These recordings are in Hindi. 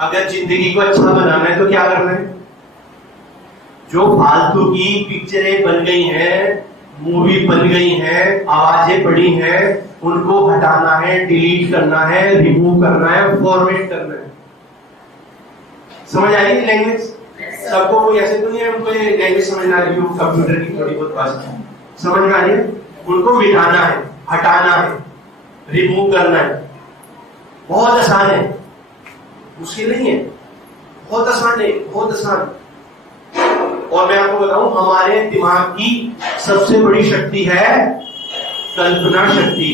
अगर जिंदगी को अच्छा बनाना है तो क्या करना है? जो फालतू की पिक्चरें बन गई हैं, मूवी बन गई हैं, आवाजें पड़ी हैं, उनको हटाना है, डिलीट करना है, रिमूव करना है, फॉर्मेट करना है। समझ आएगी लैंग्वेज? सबको कोई ऐसे तो नहीं है उनको ये लैंग्वेज समझ ना आ रही हो, कंप्यूटर की थोड़ी बहुत भाषा समझ में आ रही है? उनको मिटाना है, हटाना है, रिमूव करना है। बहुत आसान है, मुश्किल नहीं है, बहुत आसान है, बहुत आसान। और मैं आपको बताऊं, हमारे दिमाग की सबसे बड़ी शक्ति है कल्पना शक्ति।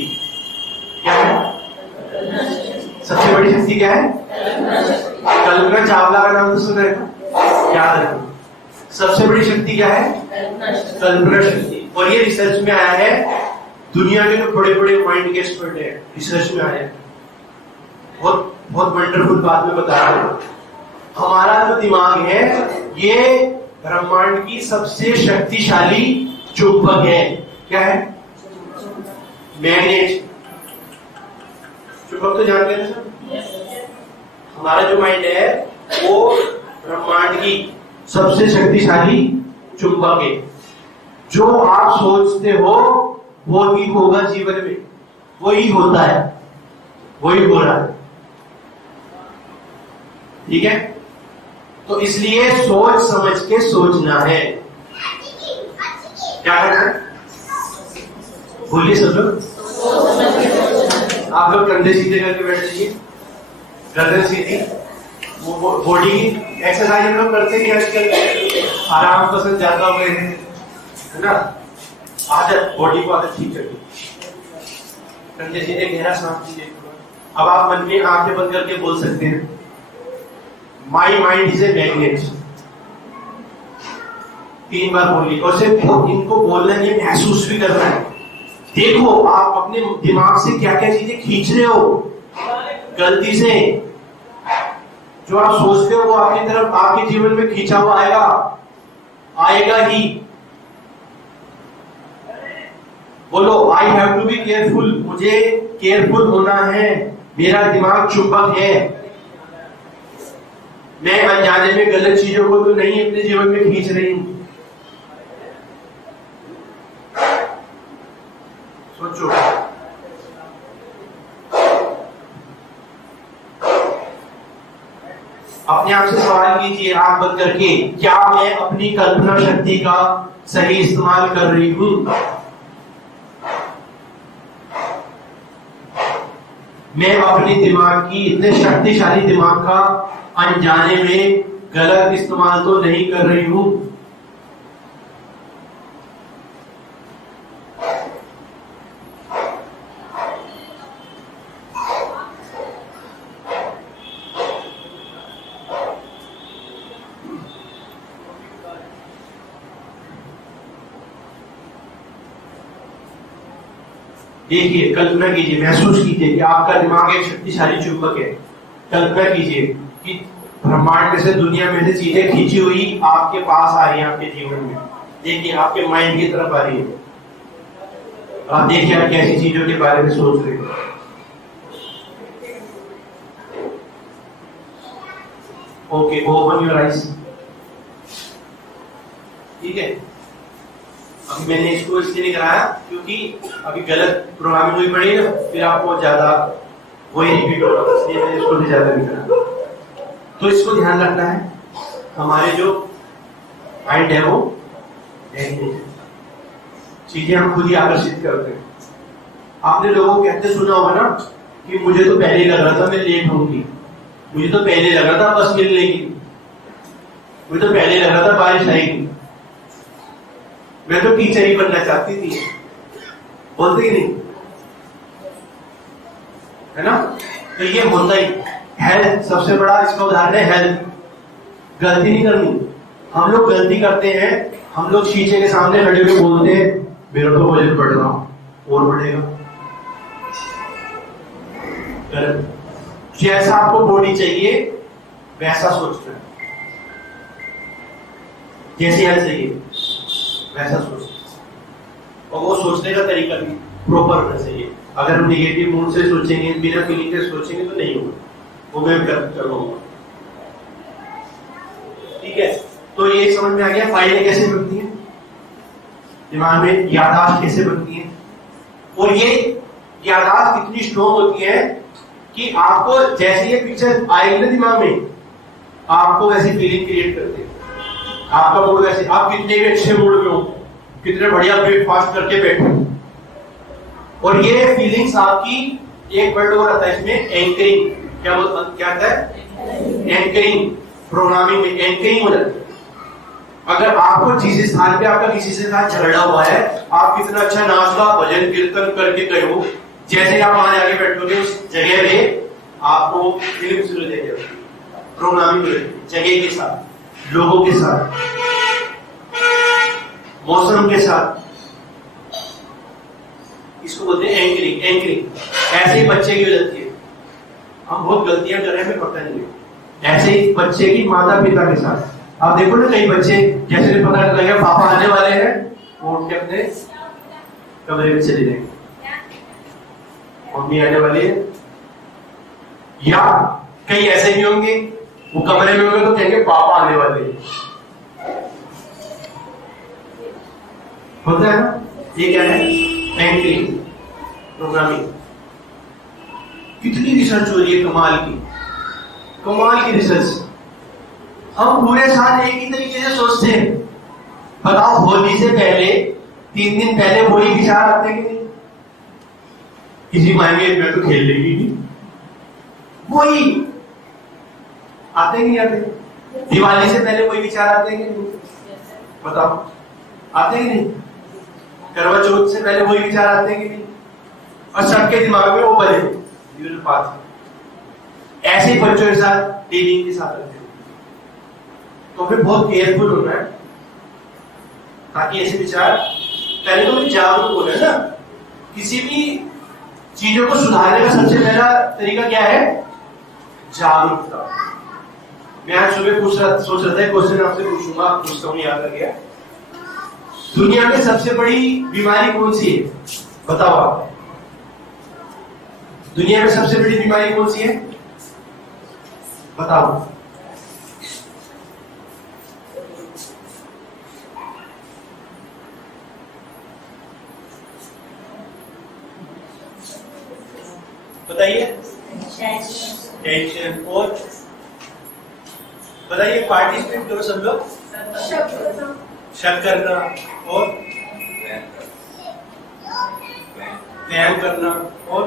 क्या है सबसे बड़ी शक्ति? क्या है? कल्पना चावला का नाम तो सुना है ना? याद रखो, सबसे बड़ी शक्ति क्या है? कल्पना शक्ति। और ये रिसर्च में आया है, दुनिया के जो बड़े बड़े माइंड के एक्सपर्ट है, रिसर्च में आया है। बहुत बहुत वंडरफुल बात में बता रहा हूं। हमारा जो दिमाग है ये ब्रह्मांड की सबसे शक्तिशाली चुंबक है। क्या है? मैग्नेट। चुंबक तो जानते हैं सर? हमारा जो माइंड है वो ब्रह्मांड की सबसे शक्तिशाली चुंबक है। जो आप सोचते हो वो ही होगा जीवन में, वही होता है, वही हो रहा है। ठीक है? तो इसलिए सोच समझ के सोचना है। क्या करना है? बोलिए सब लोग। आप लोग कंधे सीधे करके बैठ जाइए, गर्दन सीधी। बॉडी की एक्सरसाइज हम लोग करते हैं आजकल, आराम पसंद ज्यादा हुए हैं, है ना? आदत, बॉडी को आदत ठीक करनी। कंधे सीधे, गहरा सांस लीजिए। अब आप मन में आंखें बंद करके बोल सकते हैं, my mind is a magnet. 3 बार बोलिए। और सिर्फ इनको बोलना नहीं, महसूस भी करना है। देखो आप अपने दिमाग से क्या क्या चीजें खींच रहे हो गलती से। जो आप सोचते हो वो आपकी तरफ, आपके जीवन में खींचा हुआ आएगा ही। बोलो, I have to be careful. मुझे केयरफुल होना है, मेरा दिमाग चुंबक है। मैं अनजाने में गलत चीजों को तो नहीं अपने जीवन में खींच रही हूं। सोचो। अपने आप से सवाल कीजिए आंख बंद करके, क्या मैं अपनी कल्पना शक्ति का सही इस्तेमाल कर रही हूं? मैं अपने दिमाग की, इतने शक्तिशाली दिमाग का अनजाने में गलत इस्तेमाल तो नहीं कर रही हूं? देखिए, कल्पना कीजिए, महसूस कीजिए कि आपका दिमाग एक शक्तिशाली चुंबक है। कल्पना कीजिए कि ब्रह्मांड में से, दुनिया में से चीजें खींची हुई आपके पास आ रही है, आपके जीवन में। देखिए, आपके माइंड की तरफ आ रही है। आप देखिए आप कैसी चीजों के बारे में सोच रहे हो। Okay, open your eyes. ठीक है? अभी मैंने इसको इसलिए नहीं कराया क्योंकि अभी गलत प्रोग्रामिंग हुई पड़ी ना, फिर आपको ज्यादा वही रिपीट होगा, इसलिए मैंने इसको भी ज्यादा नहीं कराया। तो इसको ध्यान रखना है, हमारे जो माइंड है वो चीजें हम खुद ही आकर्षित करते हैं। आपने लोगों को कहते सुना होगा ना कि मुझे तो पहले ही लग रहा था मैं लेट होंगी, मुझे तो पहले लग रहा था बस मिलने की, मुझे तो पहले लग रहा था बारिश आएगी, मैं तो टीचर ही बनना चाहती थी। बोलते ही नहीं, है ना? तो ये होता ही। हेल्थ सबसे बड़ा इसका उदाहरण है। हेल्थ, गलती नहीं करनी। हम लोग गलती करते हैं, हम लोग शीशे के सामने खड़े होकर बोलते हैं मेरा तो वजन बढ़ रहा और बढ़ेगा। जैसा आपको बॉडी चाहिए वैसा सोचना है, जैसी हेल्थ चाहिए वैसा सोचना, और वो सोचने का तरीका भी प्रॉपर होना चाहिए। अगर हम निगेटिव मूड से सोचेंगे, बिना फीलिंग के सोचेंगे तो नहीं होगा। वो मैं करूंगा। ठीक है, तो ये समझ में आ गया फाइलें कैसे बनती हैं, दिमाग में याददाश्त कैसे बनती है, और ये याददाश्त इतनी स्ट्रॉन्ग होती है कि आपको जैसे ये पिक्चर आएगी ना दिमाग में, आपको वैसी फीलिंग क्रिएट करते हैं। आपका मूड वैसे, आप कितने भी अच्छे मूड में हो, कितने बढ़िया ब्रेकफास्ट करके बैठे, और ये फीलिंग्स आपकी एक वर्ड और आता है इसमें, एंकरिंग। क्या आता है? एंकरिंग। प्रोग्रामिंग में एंकरिंग हो जाती है। अगर आपको जिस स्थान पे आपका किसी से साथ झगड़ा हुआ है, आप कितना अच्छा नाच का भजन कीर्तन करके गए हो, जैसे आप वहां जाके बैठोगे उस जगह पे आपको फीलिंग शुरू हो जाएगी, प्रोग्रामिंग हो जाएगी, जगह के साथ, लोगों के साथ, मौसम के साथ। इसको बोलते हैं एंकरिंग। एंकरिंग ऐसे ही बच्चे की हो जाती है। हम बहुत गलतियां कर रहे हैं, पता नहीं है। ऐसे ही बच्चे की माता पिता के साथ। आप देखो ना, कई बच्चे जैसे पता लगे पापा आने वाले हैं, वो उठ के अपने कमरे में चले जाएंगे, मम्मी आने वाली है। या कई ऐसे भी होंगे, वो कमरे में होंगे तो कहेंगे पापा आने वाले हैं। होता है ना, ये क्या है? Anchoring, programming. कितनी रिसर्च हो रही है, कमाल की रिसर्च। हम पूरे साल एक ही तरीके से सोचते हैं। बताओ, होली से पहले 3 दिन पहले वही विचार आते हैं कि नहीं? किसी मायने में तो खेल लेगी नहीं, वही आते नहीं आते? दिवाली से पहले वही विचार आते हैं कि नहीं? बताओ, आते ही नहीं? करवा चौथ से पहले वही विचार आते हैं कि नहीं? और सबके दिमाग में वो बने ऐसे ही बच्चों के साथ, डीलिंग के साथ रखते हैं। तो फिर बहुत केयरफुल होना है ताकि ऐसे विचार, पहले तो जागरूक होना है ना। किसी भी चीजों को सुधारने का सबसे पहला तरीका क्या है? जागरूकता। मैं आज सुबह सोच रहा था, क्वेश्चन आपसे पूछूंगा, पूछता हूँ, याद आ गया। दुनिया में सबसे बड़ी बीमारी कौन सी है? बताओ आप। दुनिया में सबसे बड़ी बीमारी कौन सी है? बताओ। बताइए। टेंशन। और बताइए, पार्टिसिपेट करो सब लोग। शक करना। और व्यायाम करना। और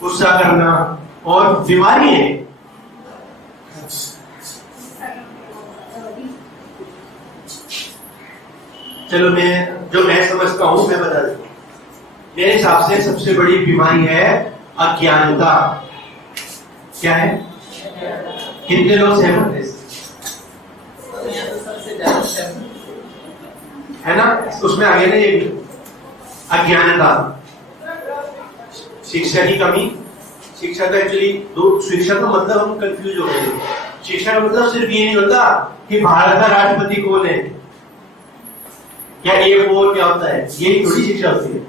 गुस्सा करना। और बीमारी है। चलो, मैं समझता हूं, मैं बता दूं। मेरे हिसाब से सबसे बड़ी बीमारी है अज्ञानता। क्या है? कितने लोग सहमत हैं? है ना, उसमें आगे ना, ये भी अज्ञानता, शिक्षा की कमी। शिक्षा का एक्चुअली शिक्षा का मतलब हम कंफ्यूज हो गए हैं। शिक्षा का मतलब सिर्फ ये नहीं होता कि भारत का राष्ट्रपति कौन है, क्या A4 क्या होता है, यही थोड़ी शिक्षा होती है।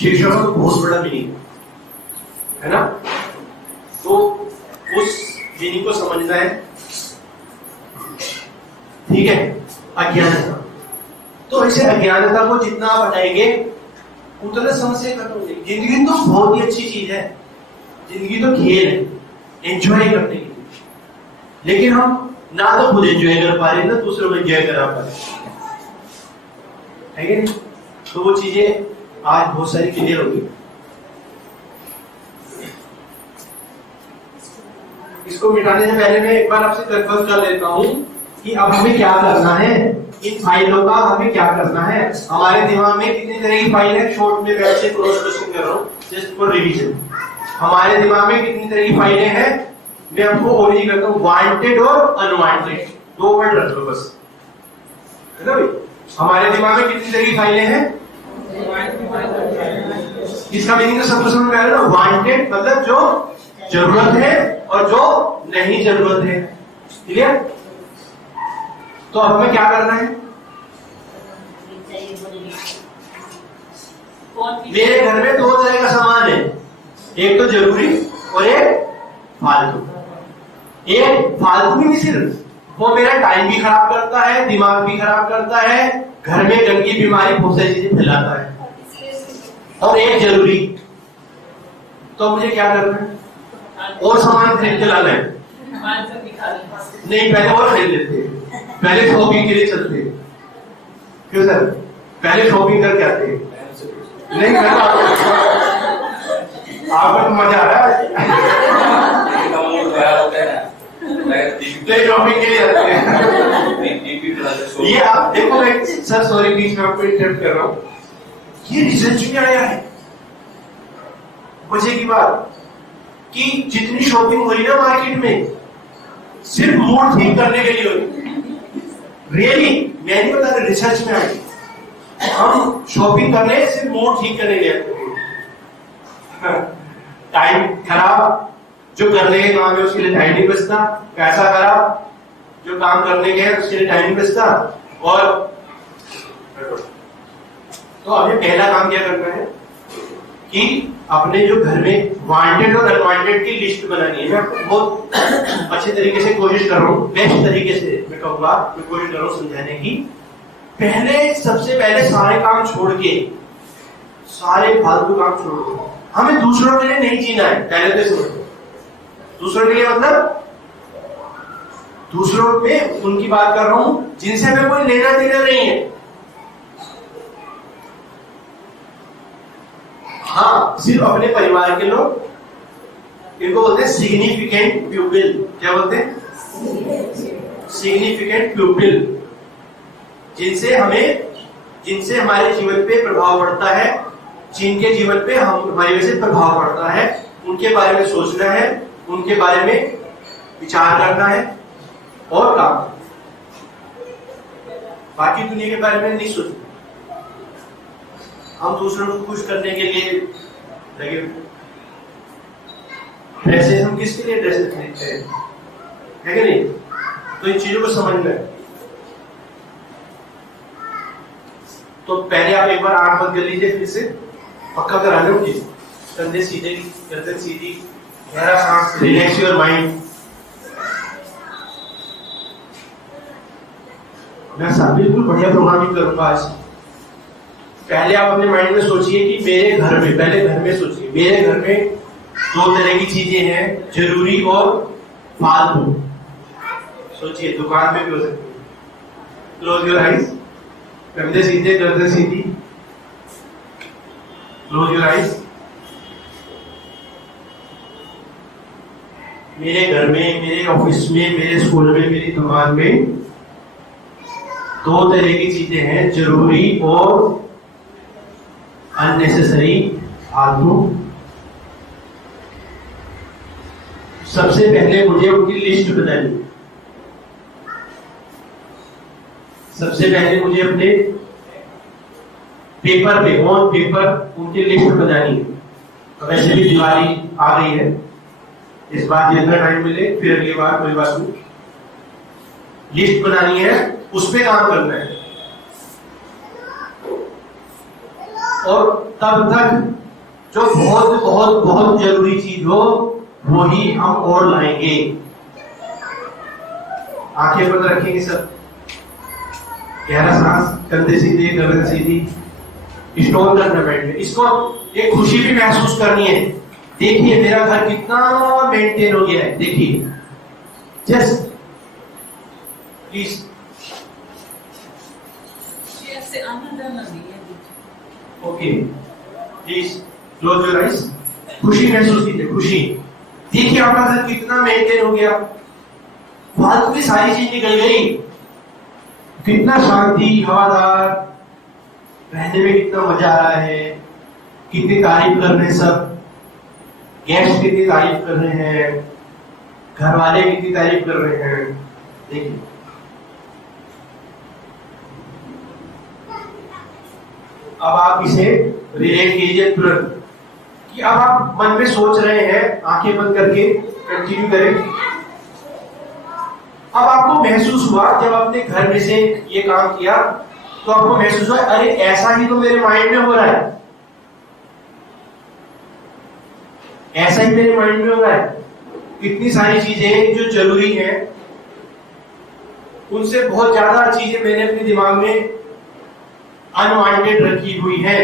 शिक्षा का तो बहुत बड़ा मीनिंग है ना, तो उस मीनिंग को समझना है। ठीक है, अज्ञानता। तो ऐसे अज्ञानता को जितना आप हटाएंगे उतना समस्या खत्म हो जाएगी। जिंदगी तो बहुत ही अच्छी चीज है, जिंदगी तो खेल है, एंजॉय करने की। लेकिन हम ना तो खुद एंजॉय कर पा रहे, ना दूसरों को एंजॉय करा पा रहे, है कि नहीं? तो वो चीजें आज बहुत सारी क्लियर होगी। इसको मिटाने से पहले मैं एक बार आपसे कंफर्म कर लेता हूं कि अब हमें क्या करना है, इन फाइलों का हमें क्या करना है। हमारे दिमाग में कितनी तरह की फाइल है, शॉर्ट में बैठ से क्रॉस क्वेश्चन कर रहा हूं जस्ट फॉर रिवीजन। हमारे दिमाग में कितनी तरह की फाइलें हैं, मैं आपको ओरिजिन करता हूं, वांटेड और अनवांटेड। 2 वर्ड रख लो बस, है ना भाई। हमारे दिमाग में कितनी तरह की फाइलें हैं? इसका मीनिंग तो सबको समझ में आ रहा है ना। वांटेड मतलब जो जरूरत है और जो नहीं जरूरत है। क्लियर? तो अब हमें क्या करना है? मेरे घर में 2 तरह का सामान है, एक तो जरूरी और एक फालतू। एक फालतू ही नहीं, सिर्फ वो मेरा टाइम भी खराब करता है, दिमाग भी खराब करता है, घर में गंदगी बीमारी बहुत सारी चीजें फैलाता है। और एक जरूरी, तो मुझे क्या करना है? और सामान खरीद के लाना है। नहीं, पहले और खरीद लेते हैं, पहले शॉपिंग के लिए चलते हैं। क्यों सर? पहले शॉपिंग करके आते हैं। नहीं, आपको तो मजा आ रहा है। शॉपिंग के लिए जाते हैं। ये आप देखो, मैं सर सॉरी बीच में आपको इंटरप्ट कर रहा हूँ, ये रिसर्च में आया है मजे की बात कि जितनी शॉपिंग हुई ना मार्केट में, सिर्फ मूड ठीक करने के लिए हुई। रियली, मैं नहीं बता रहा, रिसर्च में आई। हम शॉपिंग कर रहे हैं सिर्फ मूड ठीक करने के लिए। टाइम खराब, जो करने के काम है उसके लिए टाइम नहीं बचता। पैसा खराब, जो काम करने के हैं उसके लिए टाइम नहीं बचता। और तो हमें पहला काम क्या करना है कि अपने जो घर में वांटेड और अनवांटेड की लिस्ट बनानी है। मैं आपको बहुत अच्छे तरीके से कोशिश कर रहा हूँ, बेस्ट तरीके से मैं कहूँगा, मैं कोशिश कर रहा हूँ समझाने की। सबसे पहले सारे काम छोड़ के, सारे फालतू काम छोड़ दो। हमें दूसरों के लिए नहीं जीना है, पहले तो समझो। दूसरों के लिए मतलब दूसरों पे उनकी बात कर रहा हूं जिनसे हमें कोई लेना देना नहीं है। हाँ, सिर्फ अपने परिवार के लोग, इनको बोलते हैं सिग्निफिकेंट प्यूपिल। क्या बोलते हैं? सिग्निफिकेंट प्यूपिल, जिनसे हमारे जीवन पे प्रभाव पड़ता है, जिनके जीवन पे हमारी वजह से प्रभाव पड़ता है, उनके बारे में सोचना है, उनके बारे में विचार करना है और काम। बाकी दुनिया के बारे में नहीं सोचना। हम दूसरों को खुश करने के लिए लगे। ड्रेसेस, हम किसके लिए ड्रेसेस खरीदते हैं, है कि नहीं? तो इन चीजों को समझना है। तो पहले आप एक बार आंख बंद कर लीजिए, फिर से पक्का करा लो जी। कंधे सीधे, गर्दन सीधी, गहरा सांस, रिलैक्स योर माइंड। मैं सब बिल्कुल बढ़िया प्रोग्रामिंग करूंगा आज। पहले आप अपने माइंड में सोचिए कि मेरे घर में, पहले घर में सोचिए, मेरे घर में दो तरह की चीजें हैं, जरूरी और फालतू। सोचिए, दुकान में भी हो सकती है। क्लोज योर आईज, कंधे सीधे, गर्दन सीधी, क्लोज योर आईज। मेरे घर में, मेरे ऑफिस में, मेरे स्कूल में, मेरी दुकान में दो तरह की चीजें हैं, जरूरी और अननेसेसरी, फालतू। सबसे पहले मुझे उनकी लिस्ट बनानी। सबसे पहले मुझे अपने पेपर पे, ऑन पेपर उनकी लिस्ट बनानी है। तो वैसे भी दिवाली आ गई है, इस बार जितना टाइम मिले, फिर अगली बार कोई बात नहीं। लिस्ट बनानी है, उस पर काम करना है। और तब तक जो बहुत बहुत बहुत जरूरी चीज हो वो ही हम और लाएंगे। आंखें बंद रखेंगे सब, गहरा सांस, कंधे सीधे, गर्दन सीधी, स्टोर करना बैठ में। इसको एक खुशी भी महसूस करनी है। देखिए मेरा घर कितना मेंटेन हो गया है, देखिए। Just please okay, please close your eyes. खुशी महसूस कीजिए, खुशी। देखिए आपका घर कितना मेंटेन हो गया, फालतू की सारी चीज निकल गई, कितना शांति, हवादार, रहने में कितना मजा आ रहा है, कितनी तारीफ कर रहे हैं सब, गेस्ट कितनी तारीफ कर रहे हैं, घर वाले कितनी तारीफ कर रहे हैं। देखिए अब आप इसे रिलेट कीजिए तुरंत कि अब आप मन में सोच रहे हैं, आंखें बंद करके कंटिन्यू करें। अब आपको महसूस हुआ, जब आपने घर में से ये काम किया तो आपको महसूस हुआ, अरे ऐसा ही तो मेरे माइंड में हो रहा है, ऐसा ही मेरे माइंड में हो रहा है। इतनी सारी चीजें जो जरूरी हैं, उनसे बहुत ज्यादा चीजें मैंने अपने दिमाग में अनवांटेड रखी हुई है,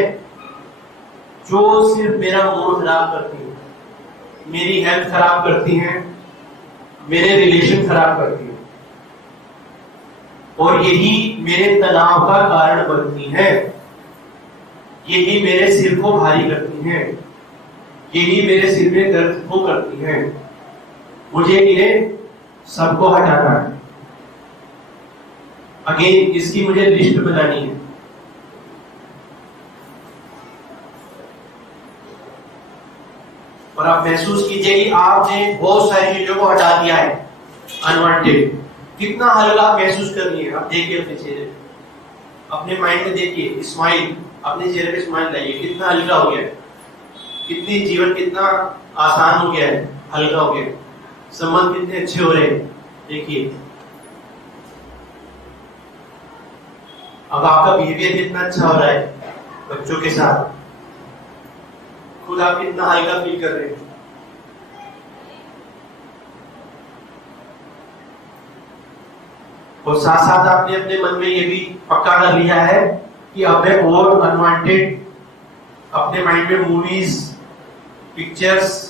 जो सिर्फ मेरा मूड खराब करती है, मेरी हेल्थ खराब करती हैं, मेरे रिलेशन खराब करती हैं, और यही मेरे तनाव का कारण बनती हैं, यही मेरे सिर को भारी करती हैं, यही मेरे सिर में दर्द को करती हैं। मुझे इन्हें सबको हटाना है। अगेन इसकी मुझे लिस्ट बनानी है। और आप महसूस कीजिए कि आपने बहुत सारी चीजों को हटा दिया है अनवांटेड। कितना हल्का महसूस कर रही है। आप देखिए अपने चेहरे, अपने माइंड में देखिए, स्माइल, अपने चेहरे पे स्माइल लाइए। कितना हल्का हो गया है, कितनी जीवन कितना आसान हो गया है, हल्का हो गया है, संबंध कितने अच्छे हो रहे हैं। देखिए अब आपका बिहेवियर कितना अच्छा हो रहा है बच्चों के साथ, खुद आप कितना हल्का फील कर रहे हैं। और साथ साथ आपने अपने मन में ये भी पक्का कर लिया है कि अब मैं और अनवांटेड अपने माइंड में मूवीज, पिक्चर्स,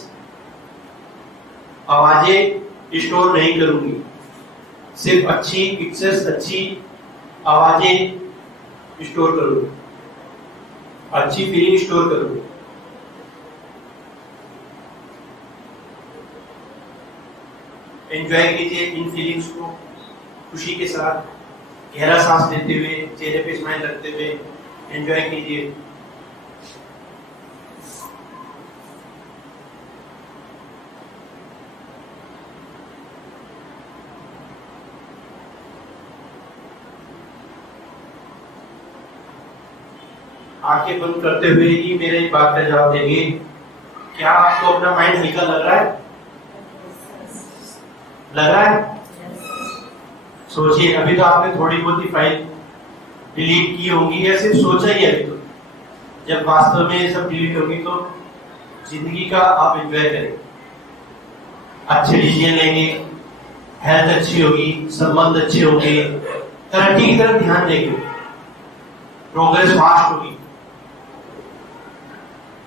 आवाजें स्टोर नहीं करूंगी। सिर्फ अच्छी पिक्चर्स, अच्छी आवाजें स्टोर करूंगी, अच्छी फीलिंग स्टोर करूंगी। एंजॉय कीजिए इन फीलिंग्स को, खुशी के साथ, गहरा सांस लेते हुए, चेहरे पे स्माइल रखते हुए एंजॉय कीजिए। आंखें बंद करते हुए ही मेरे एक बात का जवाब देंगे, क्या आपको अपना माइंड हल्का लग रहा है? लग रहा है? सोचिए, अभी तो आपने थोड़ी बहुत ही फाइल डिलीट की होगी या सिर्फ सोचा ही है। अभी तो जब वास्तव में ये सब डिलीट होगी तो जिंदगी का आप एंजॉय करेंगे, अच्छे डिसीजन लेंगे, हेल्थ अच्छी होगी, संबंध अच्छे होंगे, तरक्की की तरफ ध्यान देंगे, प्रोग्रेस फास्ट होगी,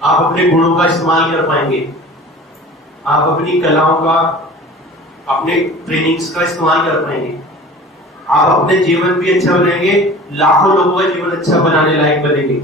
आप अपने गुणों का इस्तेमाल कर पाएंगे, आप अपनी कलाओं का, अपने ट्रेनिंग्स का इस्तेमाल कर पाएंगे, आप अपने जीवन भी अच्छा बनाएंगे, लाखों लोगों का जीवन अच्छा बनाने लायक बनेंगे।